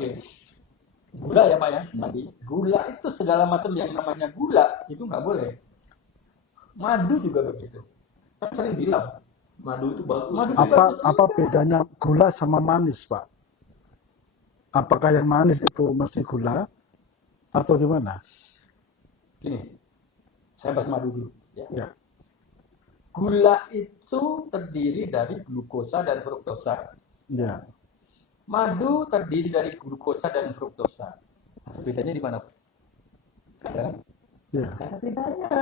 Oke. Gula ya Pak ya, tadi. Gula itu segala macam yang namanya gula itu nggak boleh. Madu juga begitu. Kan sering bilang Madu itu bagus. Madu gitu ya. Apa bedanya gula sama manis, Pak? Apakah yang manis itu mesti gula atau gimana? gini, saya bahas madu dulu. Ya. Ya. Gula itu terdiri dari glukosa dan fruktosa. Ya. Madu terdiri dari glukosa dan fruktosa. Bedanya di mana? Ada? Ya. Ada bedanya.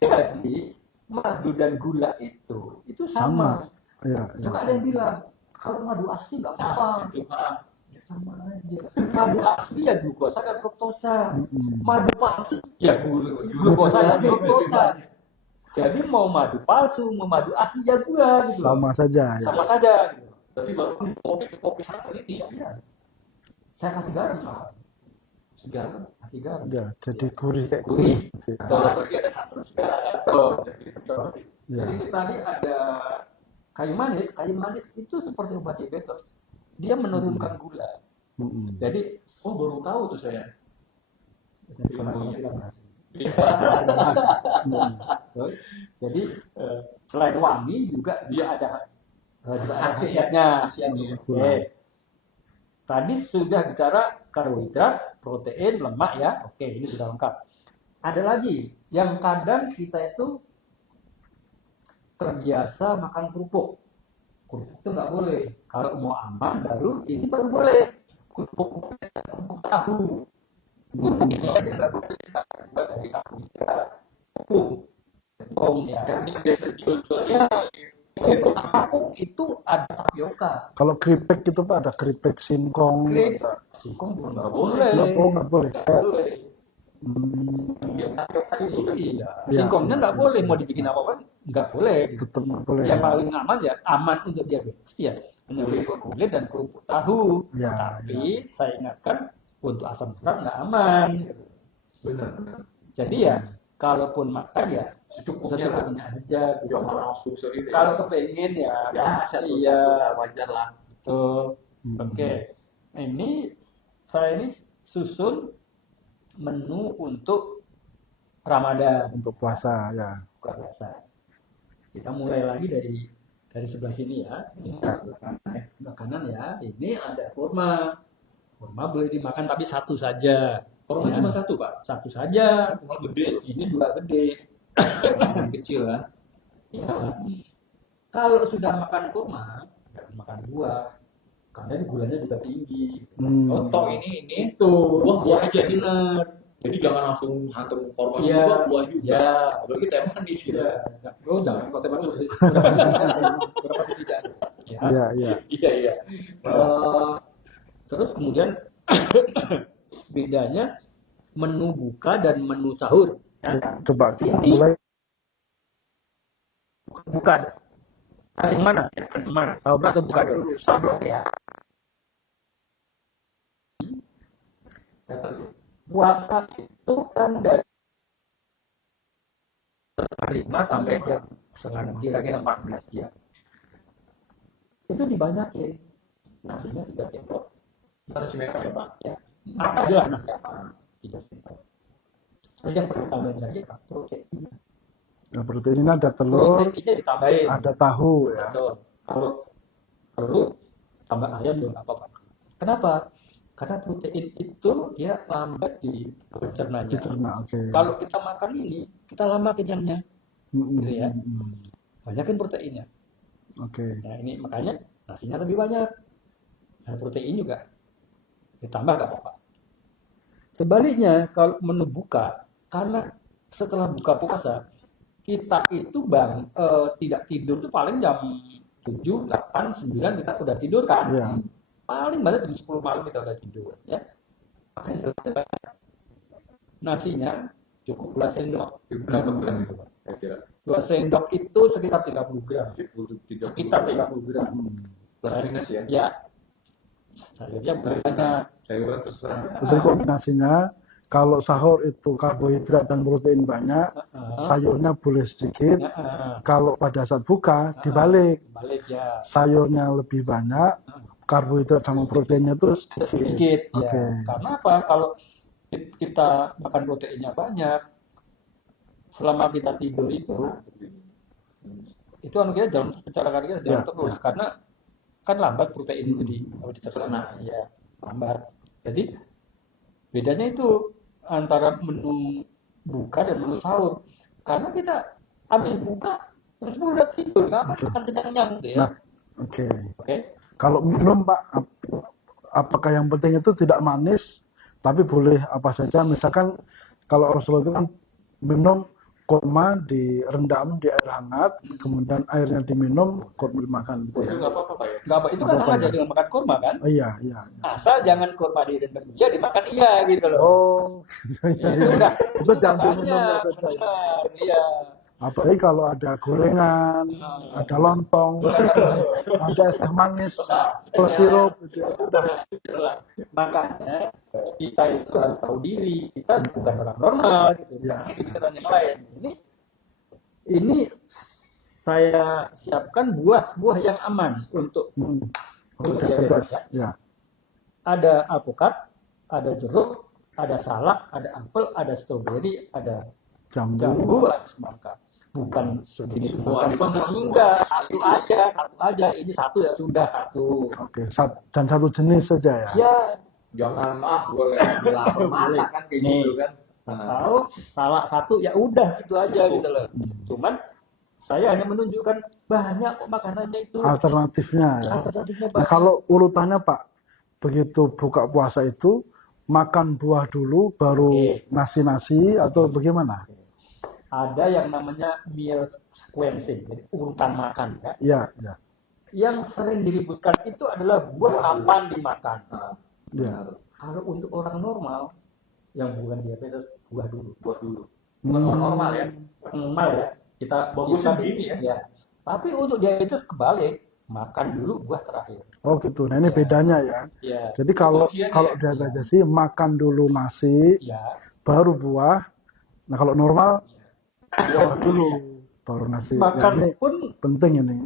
Jadi madu dan gula itu sama. Ya, Juga ya. ada yang bilang kalau madu asli nggak apa-apa. Ya, sama aja. Madu asli ya glukosa dan fruktosa. Madu palsu ya glukosa dan fruktosa. Jadi mau madu palsu, mau madu asli ya gula gitu. Sama saja ya. Sama saja. Gitu. Tapi baru kopi sana ini ya. Saya kasih garam, Pak. Kasih garam. Ya, jadi gurih kayak Gurih. gurih. Kalau pergi ada satu segala. Ya. Jadi tadi ada kayu manis itu seperti obat diabetes. Dia menurunkan gula. Mm-mm. Jadi Baru tahu tuh saya. Jadi selain wangi juga dia ada khasiatnya. Oke. Tadi sudah bicara karbohidrat, protein, lemak ya. Oke, ini sudah lengkap. Ada lagi yang kadang kita itu terbiasa makan kerupuk. Kerupuk itu nggak boleh. Kalau mau aman ini baru boleh. Kerupuk tahu. Kerupuk ini aja nggak boleh. Dari karbohidrat, tepung ya. Ini biasa jual-jualnya. Kerupuk itu ada tapioka. Kalau keripik itu Pak ada keripik singkong. ada- Singkong nggak boleh. Nggak boleh. Nggak boleh. Tapioka itu iya. Singkongnya nggak boleh. Mau dibikin apa-apa nggak boleh. Tetap nggak boleh. Yang paling aman untuk diabetes ya hanya kerupuk kulit dan kerupuk tahu. Ya, Tapi saya ingatkan untuk asam urat nggak aman. Benar. Jadi ya kalaupun makan ya Secukupnya lah. secukupnya aja. Jangan langsung sendiri. Kalau kepengen ya satu iya. wajar lah. Betul. Hmm. Oke. Nah, saya ini susun menu untuk Ramadan Untuk puasa ya. buka puasa. Kita mulai lagi dari sebelah sini ya. Ini makanan ya. Ini ada kurma. Kurma boleh dimakan tapi satu saja. Kurma Ya. cuma satu, Pak. Satu saja. Kurma gede. Ini dua gede. Yang kecil lah. Ya. Kalau sudah makan kurma, jangan makan buah. Karena gulanya juga tinggi. Contoh ini Itu buah aja. benar. Jadi jangan langsung hantam korban Iya. juga, buah juga. Ya. Apalagi teh manis gitu. Ya. Oh, jangan pakai malu. Berapa sih tidak? Ya. Iya, iya. Iya. Terus kemudian bedanya menu buka dan menu sahur. Ya. Coba kita Ini- mulai. Bukan. Yang mana? Yang mana? Sahur atau buka dulu? Sahur ya. Puasa itu kan dari 5 sampai jam setengah 6, kira-kira 14 jam. Itu dibanyakin. Nasinya 3 sendok. Harus merah ya, Pak. Ya. Apa aja lah nasi apa? 3 sendok. Terus yang perlu tambahin lagi apa? Protein. Nah, protein ini ada telur, Proteinnya ditambahin. ada tahu ya. Betul. Kalau perlu tambah ayam juga nggak apa-apa. Kenapa? Karena protein itu dia lambat dicernanya. Dicerna, oke. Kalau kita makan ini, kita lama kenyangnya. Mm-mm. gitu ya. Mm-mm. Banyakin proteinnya. Oke. Nah ini makanya nasinya lebih banyak. Nah protein juga ditambah nggak apa-apa. Sebaliknya kalau menu buka, karena setelah buka puasa kita itu tidak tidur tuh paling jam 7, 8, 9 kita udah tidur kan? Iya. Paling banyak jam 10 malam kita udah tidur ya. Makanya nasinya cukup 2 sendok. Berapa gram itu, Pak? Kira-kira 2 sendok itu sekitar 30 gram. 30. Sekitar 30 gram. Plus minus ya. Ya. Sayurnya banyak. Sayuran terserah. Jadi kombinasinya kalau sahur itu karbohidrat dan protein banyak, sayurnya boleh sedikit. Kalau pada saat buka dibalik, Balik ya. sayurnya lebih banyak, karbohidrat sama proteinnya itu sedikit ya. Oke. Karena apa? Kalau kita makan proteinnya banyak, selama kita tidur itu anu kita jalan pencernaan kita jalan Ya, terus ya. karena kan lambat protein itu dicerna ya lambat. Jadi bedanya itu antara menu buka dan menu sahur. Karena kita habis buka terus udah tidur, nggak makan kenyang gitu ya. Nah, oke. Oke. Kalau minum Pak, apakah yang penting itu tidak manis, tapi boleh apa saja? Misalkan kalau Rasulullah itu kan minum kurma direndam di air hangat, kemudian airnya diminum, kurma dimakan. Gitu Itu ya. nggak apa-apa Pak ya? Nggak apa, itu kan Nggak sama apa-apa aja ya? dengan makan kurma kan. Oh iya, iya. Asal jangan kurma direndam dia dimakan iya gitu loh. Oh, iya, Itu iya. udah Itu jangan banyak, diminumnya saja. Ya. benar, iya. Apalagi kalau ada gorengan, ada lontong, ada es teh manis, plus sirup, gitu ya. Udah. Makanya kita itu harus tahu diri, kita bukan orang normal gitu. Ya. Jangan pikiran yang lain. Ini saya siapkan buah-buah yang aman untuk Untuk diabetes. diabetes. Ya. Ada alpukat, ada jeruk, ada salak, ada apel, ada stroberi, ada Jambu. jambu, ada semangka. Bukan segini Semua dimakan semua. sudah satu aja. Ini satu ya sudah satu. Oke, dan satu jenis saja ya. Ya, Jangan boleh bilang mata kan kayak Nih. gitu kan. Nah, tahu salah satu ya udah itu aja gitu loh. Cuman saya hanya menunjukkan banyak kok makanannya itu. Alternatifnya ya. Alternatifnya Nah, banyak. kalau urutannya Pak, begitu buka puasa itu makan buah dulu, baru Oke. nasi-nasi atau bagaimana? Ada yang namanya meal sequencing, jadi urutan makan ya. Iya, iya. Yang sering diributkan itu adalah buah kapan dimakan. Iya. Kalau untuk orang normal yang bukan diabetes, buah dulu. buat dulu. Hmm. Normal ya. Normal ya. Kita Bagusnya kita- begini ya. Tapi untuk diabetes kebalik, makan dulu buah terakhir. Oh gitu. Nah ini bedanya ya. Ya, Jadi kalau Kuncinya kalau ya. diabetes sih makan dulu nasi, ya. baru buah. Nah kalau normal buah dulu, baru nasi. Makan Ya, ini pun penting ini.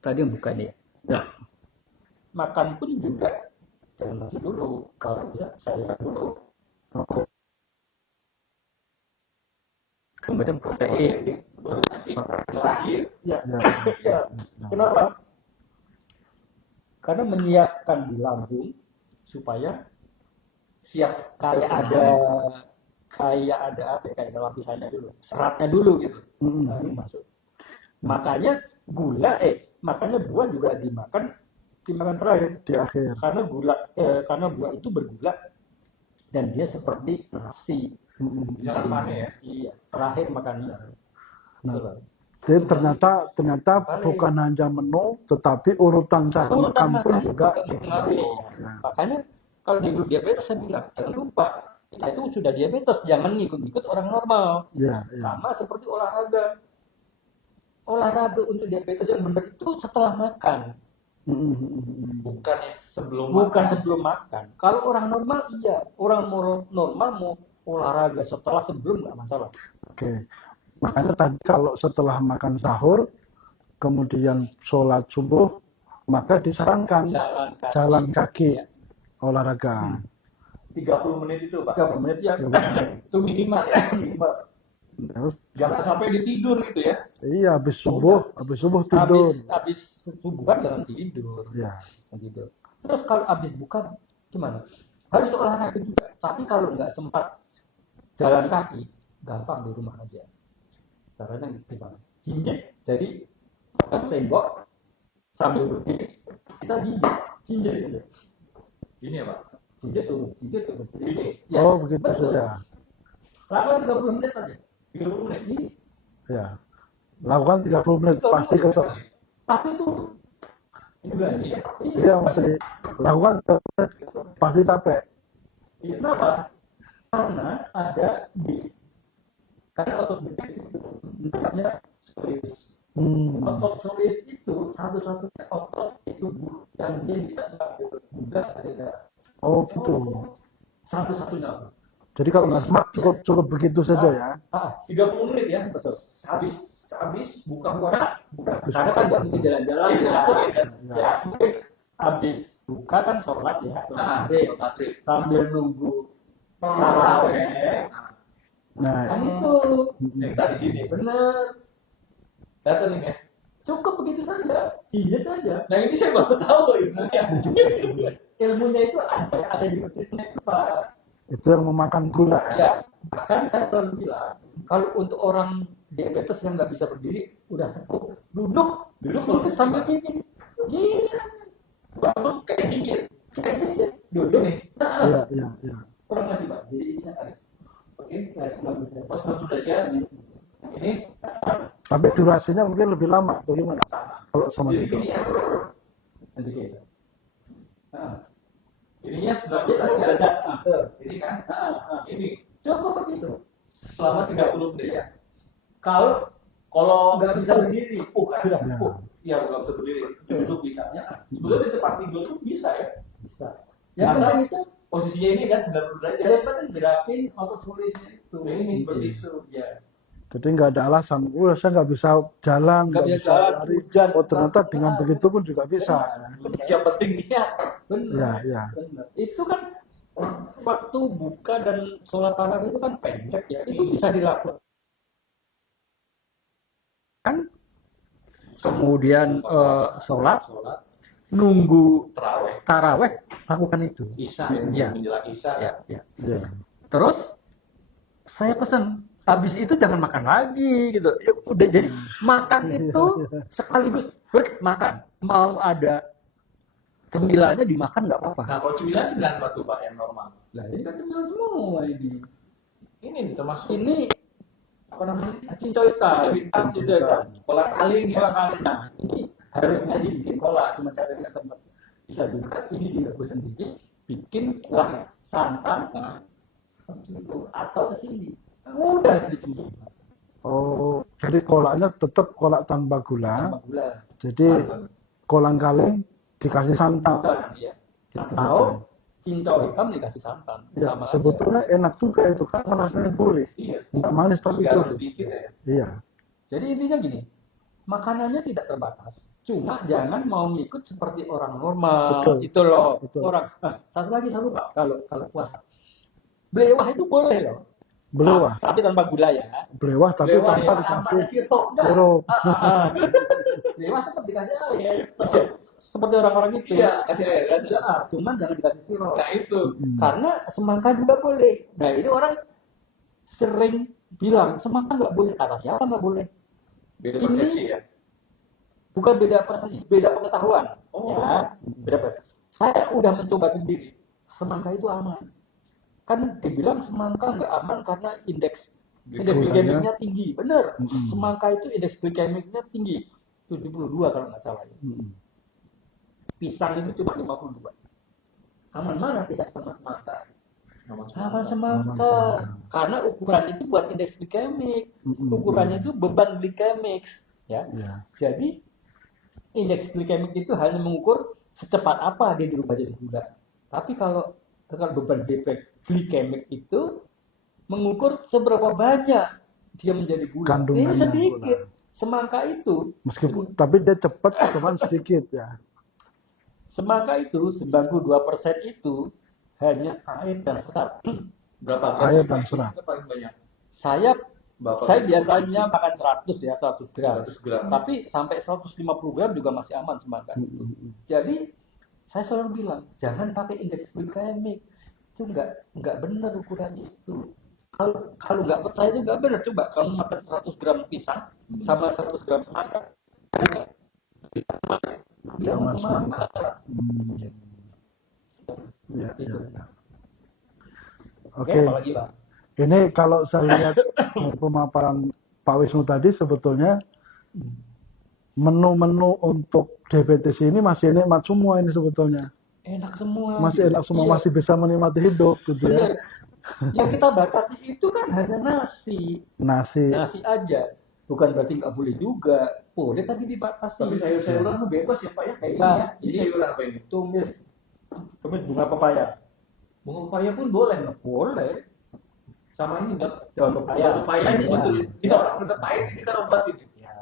tadi yang buka nih. Ya. Makan pun juga jangan nasi dulu. Kalau bisa sayur dulu. Oh, Kemudian protein. Terakhir. Ya. ya. Ya. Kenapa? Karena menyiapkan di lambung supaya Siap. kayak ada apa ya, kayak ada lapisannya dulu, seratnya dulu gitu. Mm. Nah, ini masuk. Makanya makanya buah juga dimakan terakhir. Di akhir. Karena buah itu bergula dan dia seperti nasi. Jangan pakai ya. Iya, terakhir makannya. Nah, Betul. jadi ternyata bukan hanya menu, tetapi urutan cara makan pun juga. mempengaruhi. Ya. Makanya kalau di grup diabetes saya bilang jangan lupa kita itu sudah diabetes, jangan ngikut-ngikut orang normal. Ya, ya. Sama seperti olahraga. Olahraga untuk diabetes yang benar itu setelah makan, Bukan sebelum bukan makan. sebelum makan. Kalau orang normal iya, orang normal mau olahraga sebelum nggak masalah. Oke. Makanya tadi kalau setelah makan sahur, kemudian sholat subuh, maka disarankan jalan kaki, olahraga. 30 menit itu Pak. 30 menit ya. Itu minimal ya. Terus, Jangan sampai ditidur gitu ya. iya, habis subuh tidur. Habis subuhan jangan tidur. Ya. Jangan tidur. Terus kalau habis buka gimana? Harus olahraga juga. Tapi kalau nggak sempat jalan kaki, gampang di rumah aja. Caranya gimana? Jinjit. Jadi makan tembok sambil berdiri kita jinjit gitu. Ini ya Pak. Jinjit turun. Ini. Ya, Oh, begitu betul. saja. Lama 30 menit aja. 30 menit ini Ya. Lakukan 30 menit, pasti kesel. pasti tuh. Ini juga ini ya. Iya, masih lakukan 30 menit, pasti capek. Iya, kenapa? Karena otot betis itu namanya psoas. Otot psoas itu satu-satunya otot itu yang dia bisa mengambil gula dari darah. Oh gitu. Satu-satunya otot. Jadi kalau nggak smart cukup begitu saja ya. 30 menit ya. Betul. Habis buka puasa. Karena kan nggak mungkin jalan-jalan. Ya, mungkin habis buka kan sholat ya, Nah, maghrib. Sambil nunggu taraweh. Nah, Kan itu Yang tadi gini. bener. Datang nih ya. Cukup begitu saja, pijat aja. Nah ini saya baru tahu loh ilmunya. Ilmunya itu ada di nutrisinya itu Pak. itu yang memakan gula. Ya, bahkan saya selalu bilang, kalau untuk orang diabetes yang nggak bisa berdiri, udah sepuh, duduk sambil gini, Bangun kayak dingin. duduk nih. Iya, iya, iya. Kurang lagi Pak, jadi ini harus, oke, harus mengambil Pas masuk aja. Ini Tapi durasinya mungkin lebih lama atau gimana? Kalau sama jadi itu. gini ya. nanti kita. Nah, Ininya sebenarnya ada, ini kan. Ini cukup begitu. selama 30 menit ya. Kalau Kalau nggak bisa berdiri, kan? sudah Ya. sepuh. Iya nggak bisa berdiri. Duduk bisa. Sebetulnya di tempat tidur tuh bisa ya. Bisa. Yang Masa? penting itu Posisinya ini kan 90 derajat. yang penting gerakin otot sulitnya itu. Nah, ini bertisu. Ya. Jadi nggak ada alasan. Saya nggak bisa jalan, Nggak nggak bisa bisa jalan, lari. hujan. Oh ternyata dengan begitu pun juga bisa. Yang penting niat. Benar. Ya, ya. Benar. Itu kan waktu buka dan sholat tarawih itu kan pendek ya. Itu bisa dilakukan. Kan kemudian sholat, Sholat. nunggu Terawih. taraweh, lakukan itu. Isya Iya. menjelang isya. Ya, ya. Ya. Terus saya pesan, habis itu jangan makan lagi gitu. Ya, udah jadi makan itu sekaligus makan. Mau ada cemilannya dimakan nggak apa-apa. Nah kalau cemilan apa tuh Pak yang normal? Lah ini kan cemilan semua ini. Ini termasuk Ini apa namanya? Cincau hitam. Cincau hitam. kolak kaling ya. Kola kali. Nah, ini harusnya dibikin kola, cuma saya nggak sempat. Bisa juga ini juga gue sendiri bikin kuah santan Nah, atau ke sini. Mudah dicemplung. Oh, jadi kolaknya tetap kolak tanpa gula. Tambah gula. Jadi kolang kaling dikasih santan. Ya. Atau cincau hitam dikasih santan. Ya, Sama aja. sebetulnya enak juga itu kan rasanya gurih. iya. Nggak manis tapi Garam gurih. sedikit ya. Iya. Jadi intinya gini, makanannya tidak terbatas. Cuma jangan mau ngikut seperti orang normal. Betul. Itu loh. Betul. Orang. Nah, satu lagi saya lupa kalau puasa. Belewah itu boleh loh. Belewah, Tapi tanpa gula ya. belewah tapi Lewat tanpa ya, dikasih sirup. sirup. Belewah tetap dikasih air. Seperti orang-orang itu. Iya, kasih air kan. Cuman jangan dikasih sirup. Nah itu. Karena semangka juga boleh. Nah ini orang sering bilang semangka nggak boleh. Kata siapa nggak boleh? Beda Ini- persepsi ya. Bukan beda persepsi, beda pengetahuan. Oh. Ya, beda persepsi. Saya udah mencoba sendiri. Semangka itu aman. Kan dibilang semangka nggak aman karena indeks Gulanya. glikemiknya tinggi. Bener. Mm-mm. Semangka itu indeks glikemiknya tinggi. 72 kalau nggak salah. Pisang itu cuma 52. Aman mana pisang sama semangka? Aman semangka. Karena ukuran itu buat indeks glikemik. Ukurannya itu beban glikemik. Ya. Ya. Jadi indeks glikemik itu hanya mengukur secepat apa dia dirubah jadi gula. Tapi kalau beban glikemik itu mengukur seberapa banyak dia menjadi gula. Kandungannya Ini sedikit. gula. Semangka itu, Meskipun tapi dia cepat cuman sedikit ya. semangka itu 92% itu hanya air dan serat. Berapa gram? Air sih, dan Pak? serat. Itu paling banyak. Saya Bapak saya biasanya makan 100 ya, 100 gram. 100 gram. Tapi sampai 150 gram juga masih aman semangka. Jadi saya selalu bilang jangan pakai indeks glikemik, itu nggak benar ukurannya itu. Kalau nggak percaya itu nggak benar. Coba kamu makan 100 gram pisang sama 100 gram semangka, dia Sama semangka. Ya, Itu. ya. Oke, Oke. apalagi Pak? Ini kalau saya lihat dari pemaparan Pak Wisnu tadi sebetulnya menu-menu untuk diabetes ini masih nikmat semua ini sebetulnya. Enak semua. Masih enak semua, Iya, masih bisa menikmati hidup gitu benar. ya. Yang kita batasi itu kan hanya nasi. Nasi. Nasi aja. Bukan berarti nggak boleh juga. Boleh tapi dibatasi. Tapi sayur-sayuran tuh bebas ya Pak ya kayak Nah, ini ya. Ini ini- sayuran apa ini? tumis bunga pepaya. Bunga pepaya pun boleh. Boleh. Sama ini Dok. Daun pepaya. Pepaya ini justru kita orang udah pahit kita obatin. Ya.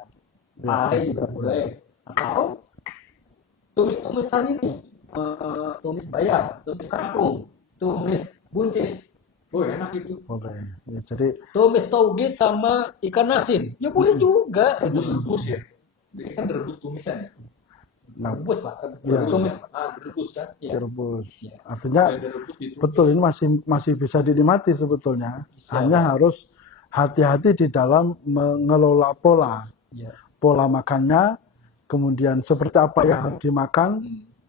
Pahit juga boleh. Atau tumis-tumisan ini. tumis bayam, tumis kangkung, tumis buncis, Oh enak itu. Boleh. Ya, jadi tumis toge sama ikan asin. Ya boleh juga. Rebus ya. Jadi kan rebus tumisan ya. nah, Rebus Pak. Ya. Tumis. Rebus kan. Iya. direbus. Iya. Artinya Rebus itu. betul ini masih bisa dinikmati sebetulnya. Bisa. Hanya harus hati-hati di dalam mengelola Iya. pola makannya, kemudian seperti apa yang harus dimakan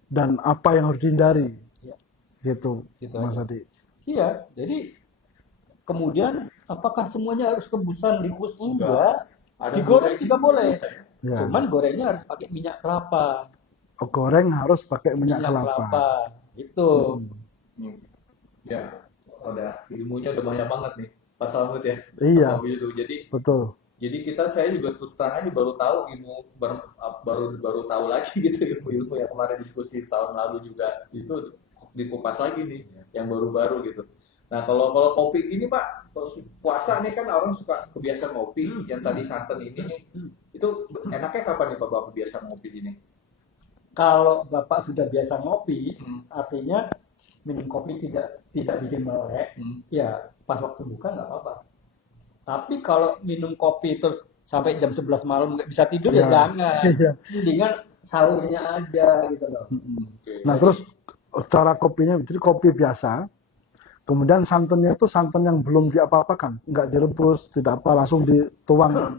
dan apa yang harus dihindari. Iya. Gitu, Gitu Mas aja. Adi. Iya. Jadi kemudian apakah semuanya harus rebusan dikukus? Enggak. Digoreng juga boleh. Ya. Cuman gorengnya harus pakai minyak kelapa. Goreng harus pakai minyak kelapa. Itu. Ya, udah ilmunya udah banyak banget nih, Pak Slamet ya. Iya. Sama itu. Betul. Jadi saya juga terus terang aja baru tahu ilmu baru tahu lagi gitu ilmu yang kemarin diskusi tahun lalu juga itu dikupas lagi nih yang baru-baru gitu. Nah kalau kopi ini Pak, kalau puasa nih kan orang suka kebiasaan ngopi yang tadi santan ini nih, itu enaknya kapan nih Pak Bapak biasa ngopi ini? Kalau Bapak sudah biasa ngopi, artinya minum kopi tidak bikin melek, ya pas waktu buka nggak apa-apa. Tapi kalau minum kopi terus sampai jam 11 malam nggak bisa tidur ya jangan. Iya. Mendingan sahurnya aja gitu loh. Nah, terus cara kopinya, jadi kopi biasa, kemudian santannya itu santan yang belum diapa-apakan, nggak direbus, tidak apa, langsung dituang.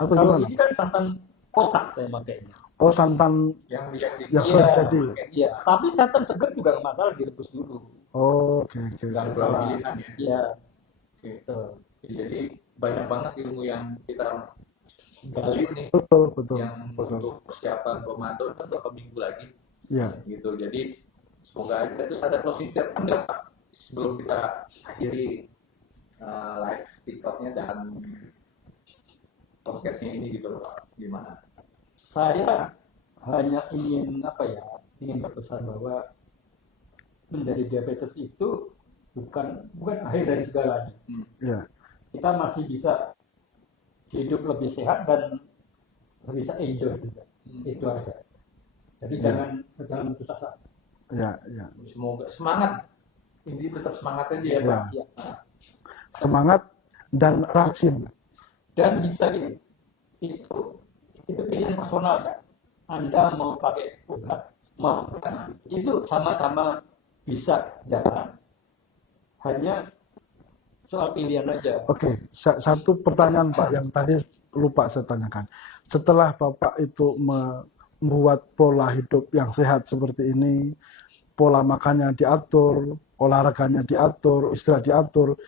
Atau Kalau gimana? ini kan santan kotak saya makainya. Oh, santan Yang yang sudah jadi. Iya, tapi santan segar juga nggak masalah direbus dulu. Oh, oke. nggak berapa pilihan ya. Iya, Oke. gitu. Jadi banyak banget ilmu yang kita gali nih, Betul. yang untuk persiapan Ramadan kan beberapa minggu lagi. Ya. Gitu. Jadi semoga aja terus ada closing statement Pak sebelum kita akhiri live TikToknya dan podcastnya ini gitu loh Pak. Gimana? Saya hanya ingin berpesan bahwa menjadi diabetes itu bukan akhir dari segalanya. Ya. Kita masih bisa hidup lebih sehat dan bisa enjoy juga. Itu aja. Jadi jangan putus asa. Ya. Semoga semangat. Ini tetap semangat aja ya Pak. Ya. Semangat dan rajin. Dan bisa itu pilihan personal ya. Anda mau pakai obat, mau bukan, itu sama-sama bisa jalan. Hanya soal pilihan aja. Oke, satu pertanyaan Pak yang tadi lupa saya tanyakan. Setelah Bapak itu membuat pola hidup yang sehat seperti ini, pola makannya diatur, olahraganya diatur, istirahat diatur,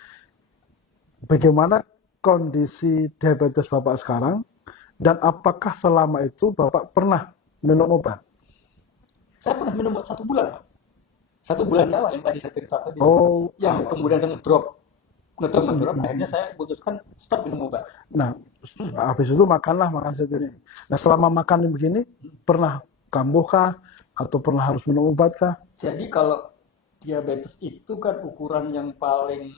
bagaimana kondisi diabetes Bapak sekarang? Dan apakah selama itu Bapak pernah minum obat? Saya pernah minum 1 bulan, Pak. 1 bulan awal yang tadi saya cerita tadi. Oh, Yang kemudian saya ngedrop, akhirnya saya putuskan stop minum obat. nah, habis itu makan seperti ini. Nah, selama makan begini, pernah kambuh kah? Atau pernah harus minum obat kah? Jadi kalau diabetes itu kan ukuran yang paling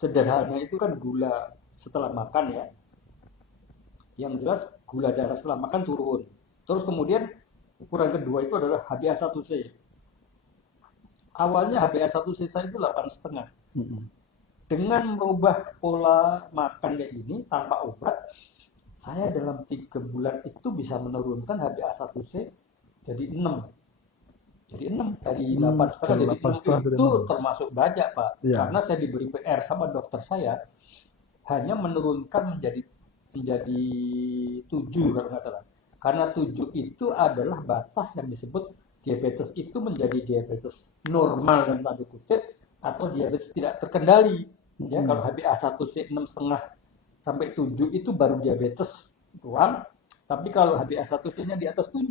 sederhana itu kan gula setelah makan ya. Yang jelas gula darah setelah makan turun. Terus kemudian ukuran kedua itu adalah HbA1c. Awalnya HbA1c saya itu 8,5. Dengan merubah pola makan kayak gini tanpa obat, saya dalam 3 bulan itu bisa menurunkan HbA1c jadi 6. Jadi 6 dari 8,5 jadi 6 itu termasuk banyak Pak. Ya. Karena saya diberi PR sama dokter saya hanya menurunkan menjadi 7 kalau nggak salah. Karena 7 itu adalah batas yang disebut diabetes itu menjadi diabetes normal dan tanda kutip atau diabetes tidak terkendali. Ya, kalau HbA1c 6,5 sampai 7 itu baru diabetes ruam. Tapi kalau HbA1c-nya di atas 7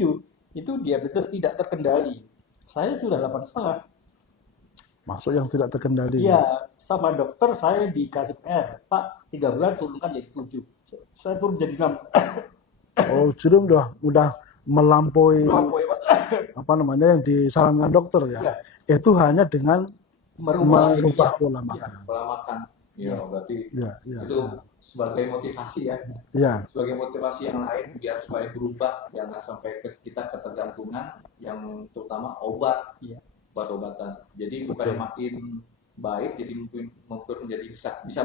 itu diabetes tidak terkendali. Saya sudah 8,5. Masuk yang tidak terkendali. Iya, sama dokter saya dikasih PR, Pak, 3 bulan turunkan jadi 7. Saya turun jadi 6. Oh, jadi udah melampaui apa namanya yang disarankan dokter ya. Ya. Itu hanya dengan Merubah merubah pola makan. Pola makan. Ya, berarti Ya. itu sebagai motivasi ya, Ya, sebagai motivasi yang lain biar supaya berubah, jangan sampai kita ketergantungan yang terutama obat, Iya. obat-obatan. Jadi bukan makin baik, jadi menjadi bisa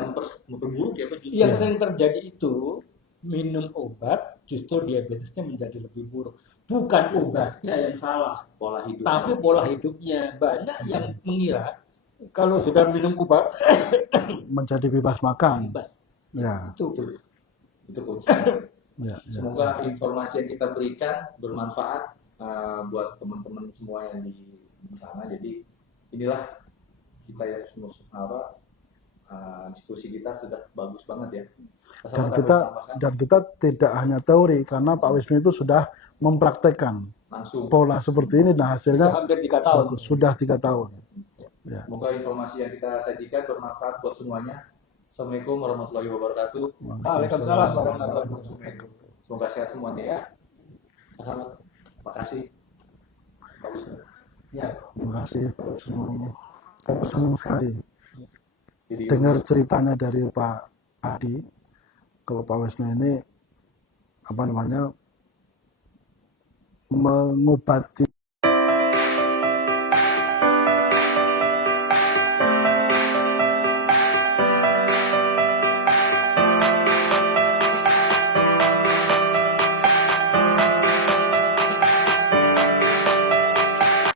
memperburuk ya Pak. Yang Iya. sering terjadi itu minum obat justru diabetesnya menjadi lebih buruk. Bukan obatnya yang salah, Pola hidup. tapi pola hidupnya. Banyak yang mengira kalau sudah minum obat menjadi bebas makan. bebas. Ya, Itu kunci. ya, ya. Semoga informasi yang kita berikan bermanfaat buat teman-teman semua yang di sana. Jadi inilah kita ya semua diskusi kita sudah bagus banget ya. Dan kita tidak hanya teori karena Pak Wisnu itu sudah mempraktekkan langsung. pola seperti ini dan hasilnya Hampir 3 tahun. bagus. Sudah 3 tahun. Ya. Semoga informasi yang kita sajikan bermanfaat buat semuanya. Assalamualaikum warahmatullahi wabarakatuh. Waalaikumsalam warahmatullahi wabarakatuh. Semoga sehat semuanya ya. Selamat. Terima kasih. Bagus. Ya. Terima kasih Pak Wisnu. Saya senang sekali Jadi dengar ceritanya dari Pak Adi. Kalau Pak Wisnu ini mengobati